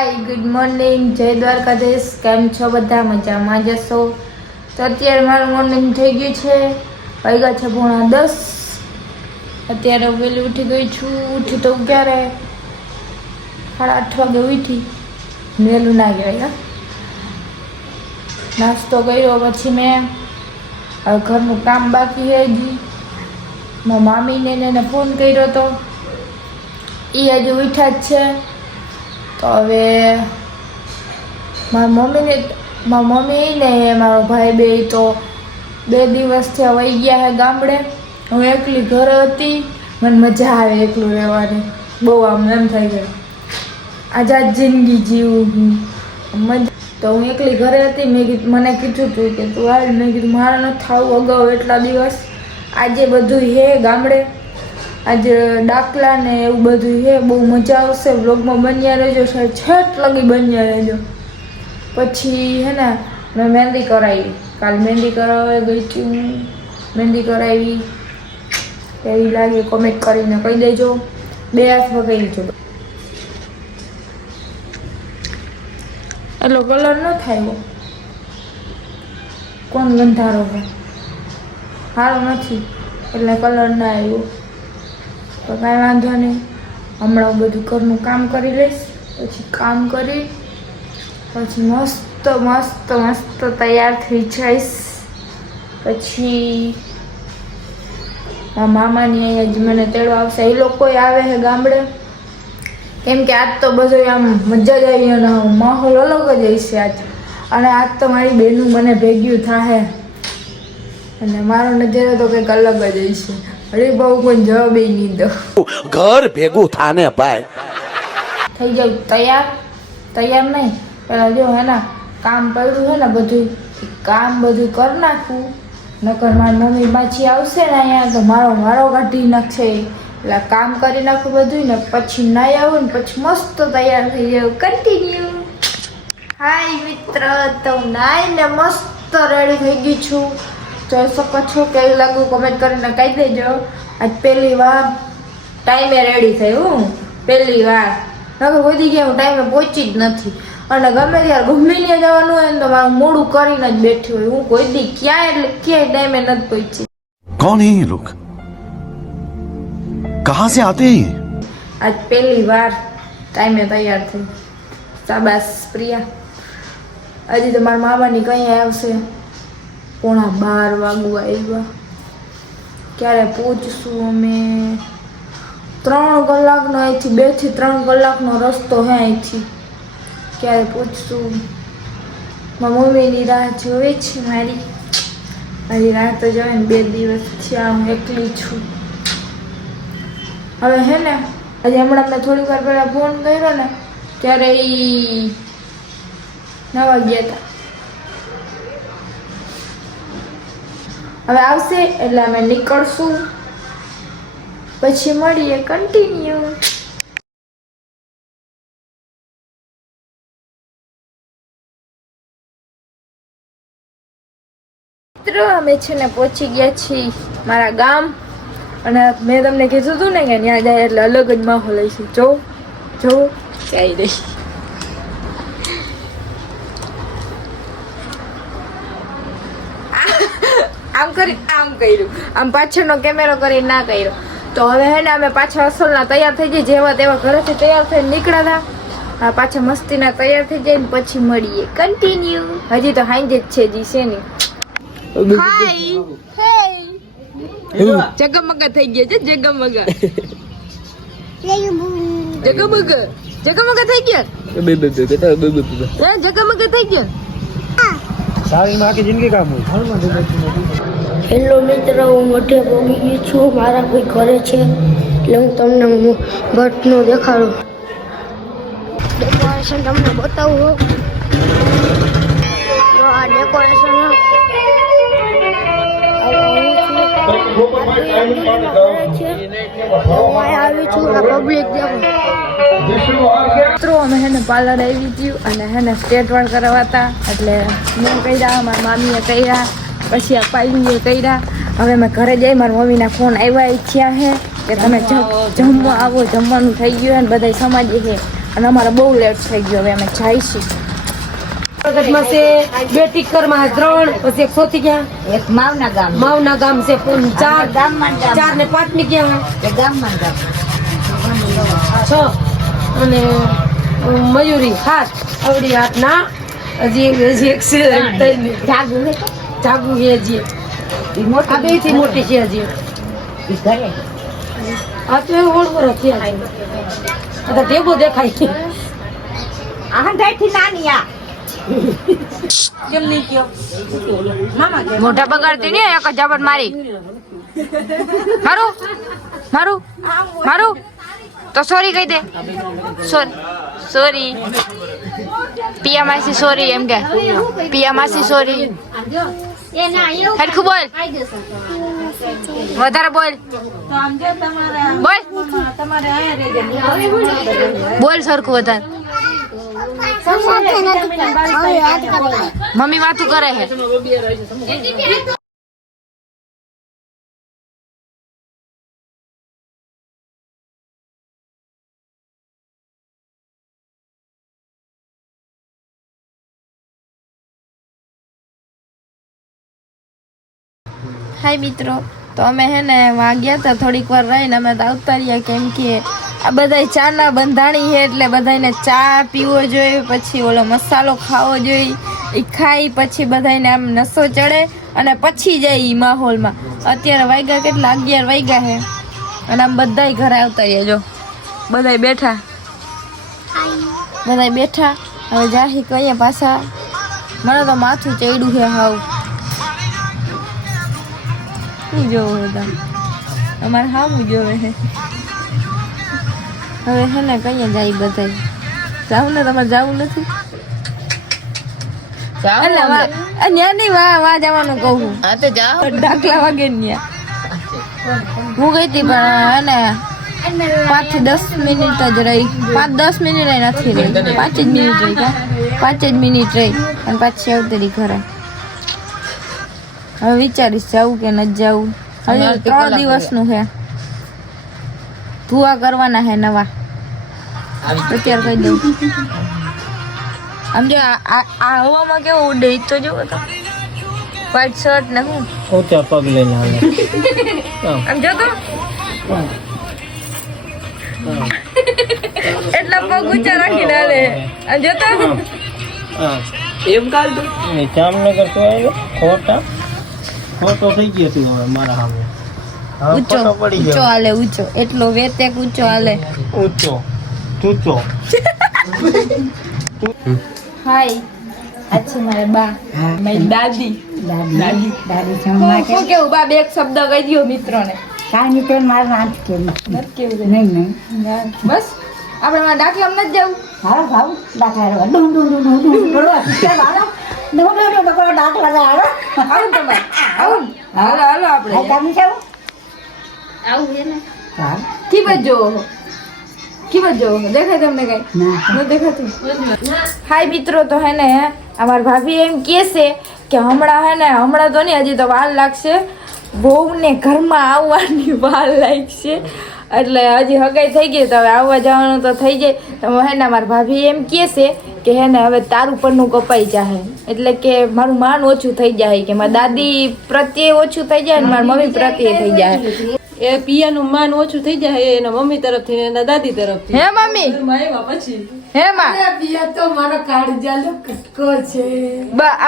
Hi good morning, જય દ્વારકાધીશ. કેમ છો બધા? મજામાં જશો? તો અત્યારે મારું મોર્નિંગ થઈ ગયું છે, વાગ્યા છે 9:30. અત્યારે વહેલી ઉઠી ગઈ છું. ઉઠી તો ક્યારે 8:30 વાગે ઉઠી. વહેલું ના કહેવાય. નાસ્તો કર્યો પછી મેં હવે ઘરનું કામ બાકી છે. હજી મારા મામીને એને ફોન કર્યો હતો, એ હજી ઉઠ્યા જ છે. તો હવે મારા મમ્મી ને મારો ભાઈ બે તો 2 દિવસથી વહી ગયા છે ગામડે. હું એકલી ઘરે હતી. મને મજા આવે એકલું રહેવાની, બહુ આમ એમ થઈ ગયું આઝાદ જિંદગી જીવું હું. તો હું એકલી ઘરે હતી. મને કીધું હતું કે તું હાલ. મેં કીધું મારે નથી થવું અગાઉ એટલા દિવસ. આજે બધું હે ગામડે, આજે ડાકલા ને એવું બધું છે. બહુ મજા આવશે. વ્લોગમાં બન્યા રહેજો, છેટ લગી બન્યા રહેજો. પછી હે ને મેં મહેંદી કરાવી. કાલ મહેંદી કરાવવા ગઈ હતી હું. મહેંદી કરાવી એવી લાગી કોમેન્ટ કરીને કહી દેજો. 2 હાથ વગાડી છો એટલો કલર ન થાય. કોણ ગંધારો છે, સારો નથી એટલે કલર ના આવ્યો. તો કાંઈ વાંધો નહીં. હમણાં બધું ઘરનું કામ કરી લઈશ. પછી કામ કરી પછી મસ્ત મસ્ત મસ્ત તૈયાર થઈ જઈશ. પછી મામાની અહીંયા જ મને તેડવા આવશે. એ લોકો આવે છે ગામડે, કેમ કે આજ તો બધું આમ મજા જ આવી અને માહોલ અલગ જ હશે આજ. અને આજ તો મારી બહેનું મને ભેગ્યું થાય અને મારો નજરે તો કંઈક અલગ જ હશે. અરે બહુ કોઈ જવાબ નહીં દો. ઘર ભેગું થાને ભાઈ. થઈ જાવ તૈયાર. તૈયાર નહીં, પેલા જો હે ને કામ પડ્યું છે ને બધું કામ બધું કરી નાખવું. નકર મારી મમ્મી પાછી આવશે ને અહીંયા તો મારો કાઢી નાખશે. એટલે કામ કરી નાખું બધું ને પછી નાઈ આવું ને પછી મસ્ત તૈયાર થઈ જાવ. કન્ટિન્યુ. હાય મિત્ર, તો નાઈને મસ્ત રેડી થઈ ગઈ છું. જોઈ શકો છો કેવી લાગુ કમેન્ટ કરીને કહી દેજો. આજ પહેલી વાર ટાઈમે રેડી થઈ હું. પહેલી વાર નકર વધી ગયા હું ટાઈમે પહોંચી જ નથી. અને ગમે ત્યારે ગમે ત્યાં જવાનું હોય ને તો મારું મોડું કરીને જ બેઠી હોય. હું કોઈ દી ક્યાંય ટાઈમે નથી પહોંચી. कौन है ये लोग? कहाँ से आते हैं? આજ પહેલી વાર ટાઈમે તૈયાર થઈ. શાબાશ પ્રિયા. હજી તો મારા મામાની કઈ આવશે 11:15 વાગવા આવ્યા. ક્યારે પહોંચશું અમે? 3 કલાકનો અહીંથી 2 થી 3 કલાકનો રસ્તો હે અહીંથી. ક્યારે પહોંચશું? મારી મમ્મીની રાહ જોવે છે મારી. મારી રાહ તો જોવે ને 2 દિવસથી હું એકલી છું. હવે હે ને હજી હમણાં મેં થોડીક વાર પહેલાં ફોન કર્યો ને ત્યારે એ નવા ગયા હતા. હવે આવશે એટલે અમે નીકળશું. પછી મળીએ. કન્ટિન્યુ. મિત્રો અમે છે ને પહોંચી ગયા છીએ મારા ગામ. અને મેં તમને કીધું હતું ને કે ત્યાં જાય એટલે અલગ જ માહોલ હશે. જો ક્યાંય નહીં. આમ કરી આમ કર્યું, આમ પાછળનો કેમેરો કરી ના કર્યો. તો હવે હે ને અમે પાછા અસલના તૈયાર થઈ જઈએ. જેવા તેવા ઘરેથી તૈયાર થઈને નીકળ્યા હતા. પાછા મસ્તીના તૈયાર થઈ જાય ને પછી મળીએ. કન્ટિન્યુ. હજી તો હાંજે જ છે જી છે ને. હાય જગમગ થઈ ગયા છે. જગમગ થઈ ગયા. જગમગ થઈ ગયા. सारी माँ की जिंदगी काम हुई. હેલો મિત્રો, હું મોઢે પહોંચી ગઈ છું. મારા કોઈ ઘરે છે એટલે હું તમને ભટ્ટનો દેખાડું. ડેકોરેશન તમને બતાવું. તો આ ડેકોરેશન મિત્રો અમે હે ને પાર્લર આવી ગયું અને હે ને સ્ટેટ વાળ કરવા હતા. એટલે મેં કર્યા, મારા મામીએ કર્યા, પછી આ પાયલીએ કર્યા. હવે મેં ઘરે જઈ મારા મમ્મીના ફોન આવ્યા ઈચ્છ્યા છે કે તમે જમવા આવો. જમવાનું થઈ ગયું ને બધા સમાજે છે. અને અમારે બહુ લેટ થઈ ગયો, હવે અમે જઈશું. પ્રગટમાં છે 2 ટીકરમાં 3, પછી 100 થી ગયા એક માવના ગામ છે 4 ગામમાં 4 ને 5 ની ગયા ગામમાં 6 અને મયુરી 7 આવડી 8 ના હજી એક છે જાગુ છે હજી આ બે થી મોટી છે હજી ઘરે આ તો ઓળખો થયા છે આ તો ટેબો દેખાય છે આહંડાઈથી નાની આ કેમ નહીં કયો મોઢા બગાડતી ને એક ઝાપટ મારી. મારું તો સોરી કહી દે. સોરી પિયા માસી સોરી એમ કે પિયા માસી સોરી. હરખું બોલ, વધારે બોલ બોલ સરખું વધારે. મમ્મી વાતું કરે છે. હાય મિત્રો, તો અમે હે ને વાગ્યા હતા થોડીક વાર રહીને અમે તો આવતા રહ્યા, કેમ કે આ બધા ચાના બંધાણી છે એટલે બધાને ચા પીવો જોઈએ, પછી ઓલો મસાલો ખાવો જોઈએ. એ ખાઈ પછી બધાને આમ નશો ચડે અને પછી જાય એ માહોલમાં. અત્યારે વાગ્યા કેટલા 11 વાગ્યા છે અને આમ બધાય ઘરે આવતા રહ્યા. જો બધાય બેઠા. હવે જાહી કહીએ પાછા. મને તો માથું ચડ્યું છે હાવ. નહીં જોવું બધા અમારે હામું જોવે છે. હવે છે ને કહીએ જાય બધા. જાવું ને તમારે જવું નથી? નહીં વા જવાનું કહું. ડાકલા વાગે હું ગઈ હતી પણ હે ને 5 થી 10 મિનિટ જ રહી. 5-10 મિનિટ નથી રહી, 5 જ મિનિટ રહી. 5 જ મિનિટ રહી અને પાછી આવતી રહી ઘરે. હવે વિચારીશ જવું કે નથી જવું. હવે 3 દિવસનું છે. ધુઆ કરવાના છે નવા. અત્યારે કહી દઉં. આમ જો આ હવામાં કેવું ઉડે તો જોવો તો. વ્હાઈટ શર્ટ ને હું ઊંચા પગ લઈને આવે આમ જો તો એટલા પગ ઊંચા રાખીને હાલે. આમ જો તો એમ કાલ તો જામનગર તો આવ્યો ખોટો થઈ ગયો તું હવે મારા સામે. ઊંચો હાલે, ઊંચો એટલો વેતેક ઊંચો હાલે. ઊંચો ચૂચો. હાય, આ છે મારા બા, મારી દાદી. શું કેવું બા? બે એક શબ્દ કહી દો મિત્રોને. કાંઈ તો મારે વાત કેવી નથી કેવું? નહીં બસ આપણે માં દાખલામાં નથી જવું. હાલો ભાવ દાખલા દાખલા હાલો આવું તમારે આવું. હાલો આપણે તમે જાઓ કિંમત જોવો દેખાય તમને કઈ? ન દેખાતું. હાય મિત્રો, તો હે ને અમારા ભાભી એમ કહે છે કે હમણાં તો નહીં, હજી તો વાર લાગશે. બહુને ઘરમાં આવવાની વાર લાગશે એટલે હજી હગાઈ થઈ ગઈ તો હવે આવવા જવાનું તો થઈ જાય. તો હે ને અમારા ભાભી એમ કહે છે કે હે ને હવે તારું પરનું કપાઈ જાય, એટલે કે મારું માન ઓછું થઈ જાય, કે મારા દાદી પ્રત્યે ઓછું થઈ જાય ને મારા મમ્મી પ્રત્યે થઈ જાય. એ પિયાનું માન ઓછું થઈ જાય એના મમ્મી તરફથી ને એના દાદી તરફથી. હે મમ્મી? આવ્યા પછી હે માં? પિયા તો મારો કાળજાનો કટકો છે.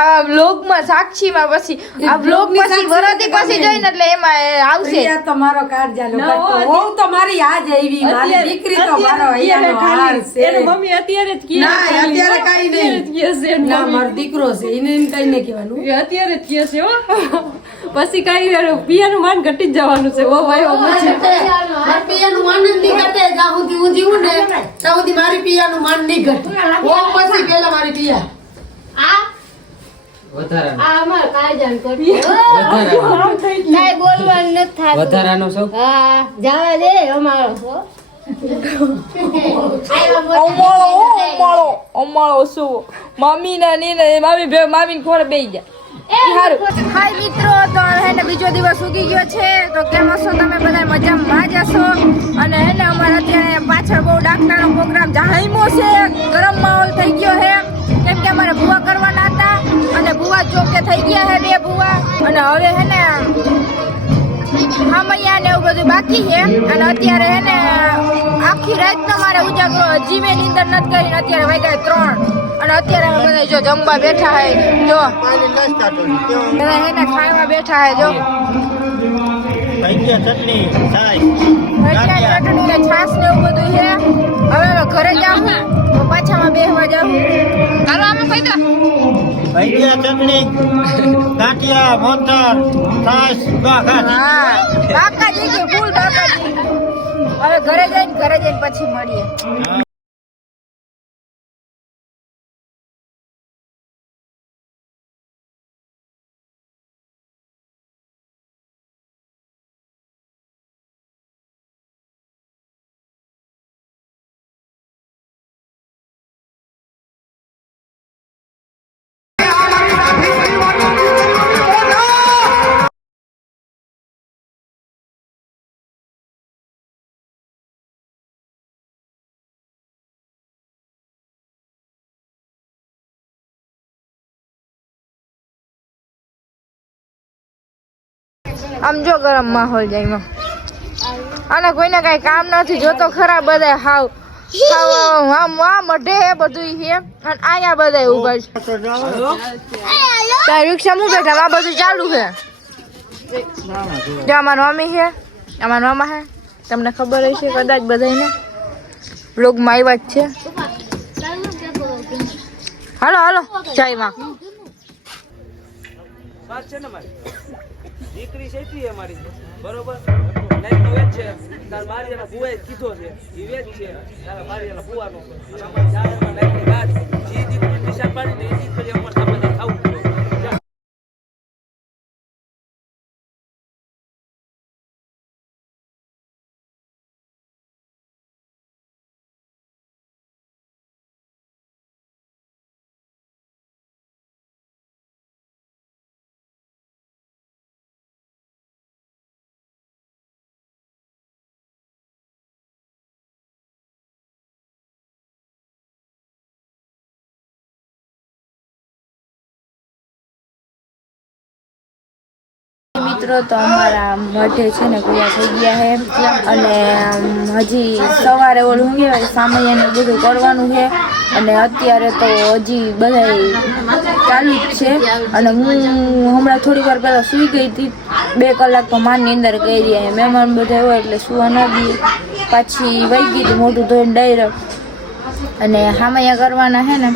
આ વ્લોગમાં સાક્ષીમાં પછી આ વ્લોગ પછી વરદી પછી જોઈને એટલે એમાં આવશે. પિયા તો મારો કાળજાનો કટકો. હું તો મારી આજ આવી, મારી દીકરી તો મારો અહીંયાનો હાર છે. એનો મમ્મી અત્યારે જ કહે ના, અત્યારે કાંઈ નહીં. છે ના, મારો દીકરો છે, એને એમ કઈ નહીં કહેવાનું. એ અત્યારે જ કહે છે હો. પછી કઈ પિયાનું માન ઘટી જ જવાનું છે. ઓ ભાઈ મારી પિયાનું માન જ નહીં ઘટે. જ્યાં સુધી હું જીવું ને ત્યાં સુધી મારી પિયાનું માન નહીં ઘટે. હું પછી પેલા મારી પિયા વધારાનો સૌ અમાળો શું મમ્મી ના ની મામી ખોરે બેસી જાય. હાય મિત્રો, તો હે ને બીજો દિવસ ઉગી ગયો છે. તો કેમ હશો તમે બધા? મજામાં જ હશો. અને હે ને અમારે અત્યારે પાછળ બહુ ડાકટાનો પ્રોગ્રામ જામ્યો છે. ગરમ માહોલ થઈ ગયો છે કેમ કે અમારે ભૂવા કરવાના હતા અને ભૂવા ચોકે થઈ ગયા છે 2 ભૂવા. અને હવે હે ને હામૈયા ને એવું બધું બાકી છે. અને અત્યારે હે ને આખી રાતનો મારે ઉજાગરો, હજી મેં નીંદર નથી કરી. અત્યારે વાગ્યા 3 અને અત્યારે અમે બધા જો જમવા બેઠા હે. જો બધા હે ને ખાવા બેઠા હે. જો ચટણી ચટણી ને છાશ ને એવું બધું છે. હવે અમે ઘરે જાઉં તો પાછામાં બેસવા જાઉં. ચાલો અમે પૈદા ચટણી ગાંઠિયા મોહનથાળ છાશ બાકાજી કે ફૂલ બાકાજી. હવે ઘરે જઈને પછી મળીએ. આમ જો ગરમ માહોલ જાય અને કોઈને કઈ કામ નથી. જોતો ખરા બધા હાવ મઢે બધું છે. અને અહીંયા બધા ઉભા છે. ત્યાં રિક્ષામાં બેઠા આ બધું ચાલુ છે. જો અમારા મમ્મી છે, અમારા મામા છે. તમને ખબર હશે કદાચ બધાને બ્લોગમાં આવ્યા જ છે. હાલો ચાયમાં દીકરી છે અમારી બરોબર લાઈફ નો વેચ છે. તાર મારી એના બુઆએ કીધો છે એ વેચ છે. તારા મારી એના બુવાનો અમારી જાહેરમાં લાઈફની વાત જે દીકરી નિશાન પાડીને એ દીકરી અમારે સામે ખાવું પડે. મિત્રો, તો અમારા મઢે છે ને પૂરા થઈ ગયા છે. અને હજી સવારે ઓલું શું કહેવાય સામૈયાને બધું કરવાનું છે. અને અત્યારે તો હજી બધા ચાલુ જ છે. અને હું હમણાં થોડી વાર પહેલાં સૂઈ ગઈ હતી. 2 કલાક તો માની અંદર કરી રહ્યા. મહેમાન બધા હોય એટલે સુવા ન દઈએ. પાછી વહી ગઈ હતી મોઢું ધોઈને ડાયરેક્ટ. અને હામૈયા કરવાના છે ને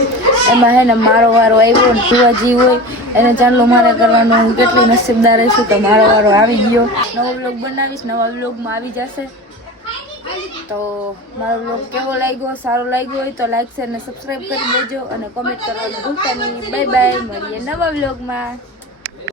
એમાં છે ને મારો વારો આવ્યો ને ભુવાજી હોય એને ચાલો મારે કરવાનું. હું કેટલી નસીબદાર રહીશું કે મારો વારો આવી ગયો. નવો વ્લોગ બનાવીશ, નવા વ્લોગમાં આવી જશે. તો મારો વ્લોગ કેવો લાગ્યો, સારો લાગ્યો હોય તો લાઈક શેર ને સબસ્ક્રાઈબ કરી દેજો અને કોમેન્ટ કરવાનું ભૂલતા નહીં. બાય બાય, મળીએ નવા વ્લોગમાં.